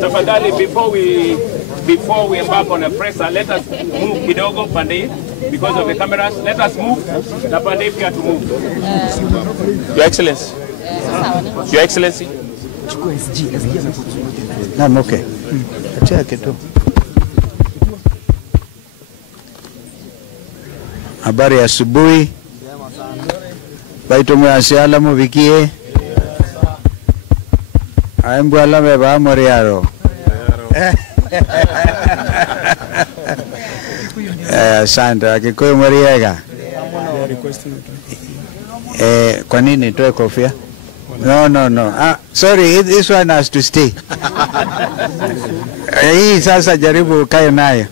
Tafadhali, before we embark on a presser, let us move kidogo pande because of the cameras. Let us move. Na pande pia to move. Your Excellency. Your Excellency. I'm okay. Check it. Habari ya asubuhi. Baito mwasiala mubikie. Aimbwala beba moriaro. Sandra, Kikuyu moriega. Kwa nini nitoe kofia? No. Sorry, this one has to stay. Hii sasa jaribu kae nayo.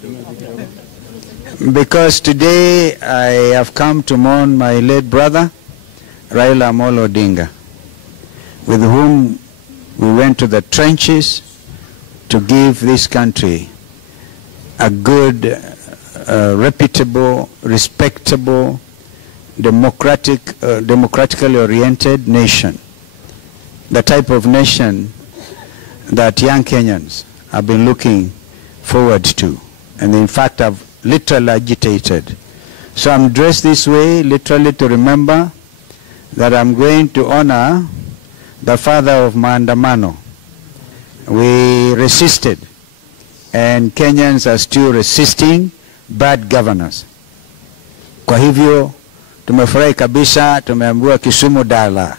Because today I have come to mourn my late brother, Raila Amolo Odinga, with whom we went to the trenches to give this country a good, reputable, respectable, democratically oriented nation. The type of nation that young Kenyans have been looking forward to, and in fact have literally agitated. So I'm dressed this way literally to remember that I'm going to honor the father of maandamano. We resisted, and Kenyans are still resisting bad governors. Kwa hivyo tumefurahi kabisa, tumeambiwa Kisumu dala.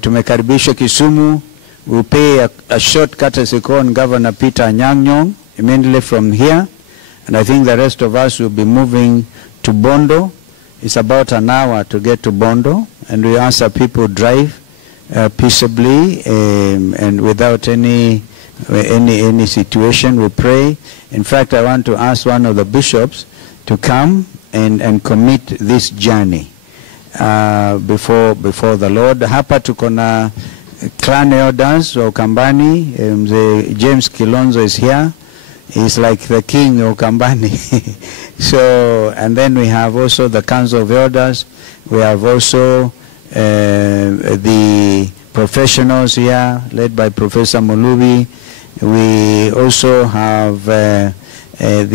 Tumekaribishwa Kisumu. We'll pay a short courtesy call on Governor Peter Anyang' Nyong'o immediately from here, and I think the rest of us will be moving to Bondo. It's about an hour to get to Bondo, and we ask that people drive peaceably and without any situation. We pray. In fact, I want to ask one of the bishops to come and commit this journey before the Lord. Hapa tuko na clan elders wa Ukambani. James Kilonzo is here. He's like the king of Ukambani. So, and then we have also the Council of Elders. We have also the professionals here, led by Professor Mulubi. We also have the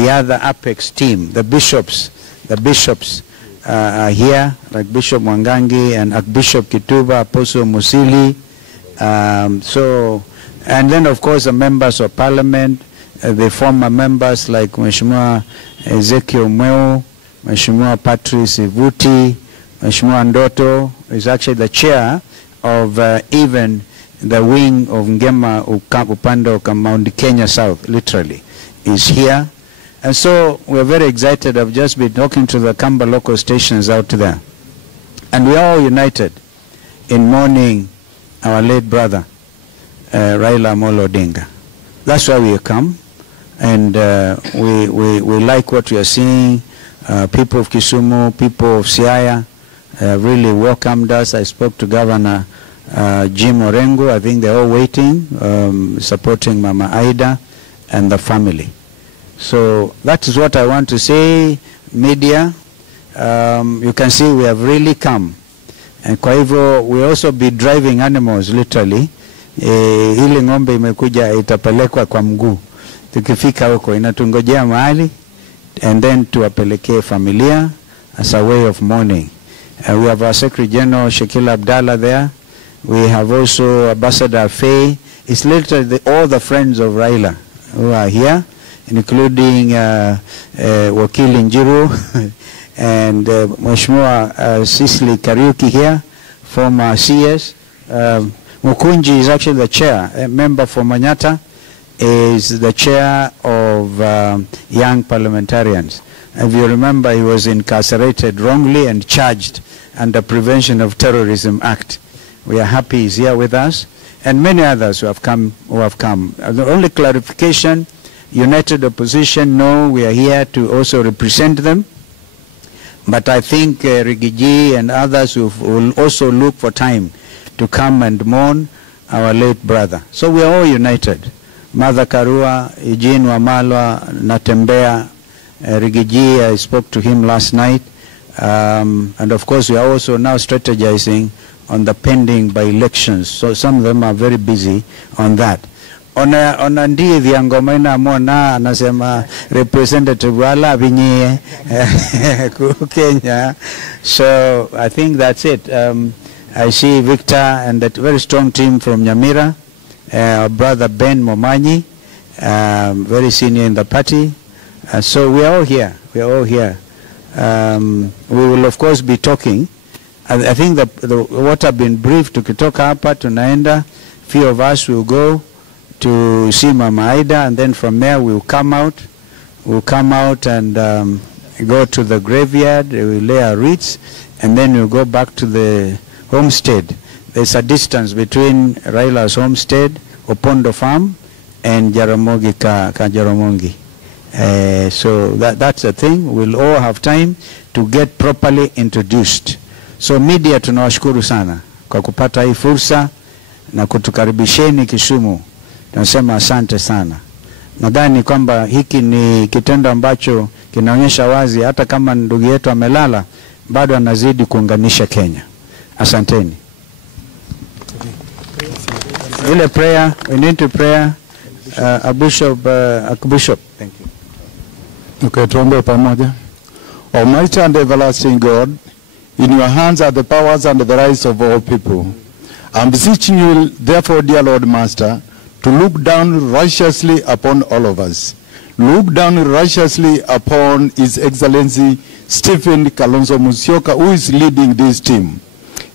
other Apex team, the bishops. The bishops are here, like Bishop Mwangangi and Archbishop Kituba, Apostle Musili. And then of course the members of Parliament, the former members like Mheshimiwa Ezekiel Mweo, Mheshimiwa Patrice Ivuti, Mheshimiwa Ndoto is actually the chair of even the wing of Ngema upande wa Mount Kenya South, literally, is here. And so we're very excited. I've just been talking to the Kamba local stations out there. And we are all united in mourning our late brother, Raila Amolo Odinga. That's why we come. And we like what we are seeing. People of Kisumu, people of Siaya really welcomed us. I spoke to Governor Jim Orengo. I think they're all waiting, supporting Mama Aida and the family. So that is what I want to say. Media, you can see we have really come. And kwa hivyo we also be driving animals literally. Hili ngombe imekuja itapelekwa kwa mguu. Tukifika huko inatungojea mahali and then tuwapelekee familia as a way of mourning. We have our Secretary General Shekila Abdallah there. We have also Ambassador Faye. It's literally all the friends of Raila who are here, including Wakili Njiru and Mheshimiwa Cicely Kariuki here, former CS. Mukunji is actually the chair, a member for Manyata, is the chair of young parliamentarians. If you remember, he was incarcerated wrongly and charged under Prevention of Terrorism Act. We are happy he's here with us, and many others who have come. The only clarification, United Opposition, no, we are here to also represent them. But I think Rigiji and others will also look for time to come and mourn our late brother. So we are all united. Mother Karua, Eugene Wamalwa, Natembea, Rigiji, I spoke to him last night. And of course, we are also now strategizing on the pending by-elections. So some of them are very busy on that. Ona ndithi ya ngoma inamwona anasema representative wala vinyie Kenya. So I think that's it. I see Victor and that very strong team from Nyamira, our brother Ben Momanyi, very senior in the party. So we are all here. We are all here. We will of course be talking. I think what have been briefed, tukitoka hapa tunaenda, few of us will go to see Mama Aida, and then from there we'll come out. We'll come out and go to the graveyard, we'll lay our wreaths, and then we'll go back to the homestead. There's a distance between Raila's homestead, Opondo Farm, and Jaramogi Jaramogi. So that's the thing. We'll all have time to get properly introduced. So media tunawashukuru sana kwa kupata hii fursa na kutukaribisheni Kisumu. Tunasema asante sana. Nadhani kwamba hiki ni kitendo ambacho kinaonyesha wazi hata kama ndugu yetu amelala bado anazidi kuunganisha Kenya. Asanteni. Ile prayer, we need to pray. Bishop. Thank you. Okay, tuombe pamoja. Almighty and everlasting God, in your hands are the powers and the rights of all people. I'm beseeching you, therefore, dear Lord Master, to look down righteously upon all of us. Look down righteously upon His Excellency Stephen Kalonzo Musyoka, who is leading this team.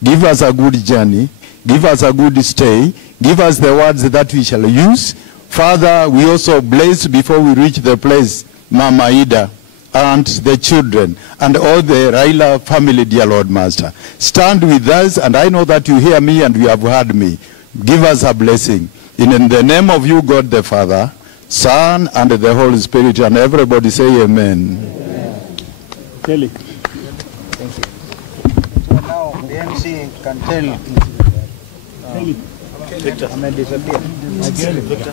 Give us a good journey. Give us a good stay. Give us the words that we shall use. Father, we also bless before we reach the place, Mama Ida and the children and all the Raila family, dear Lord Master. Stand with us, and I know that you hear me and you have heard me. Give us a blessing. In the name of you, God the Father, Son, and the Holy Spirit, and everybody say amen. Kelly. Thank you. So now the MC can tell Victor. I may disappear. Victor.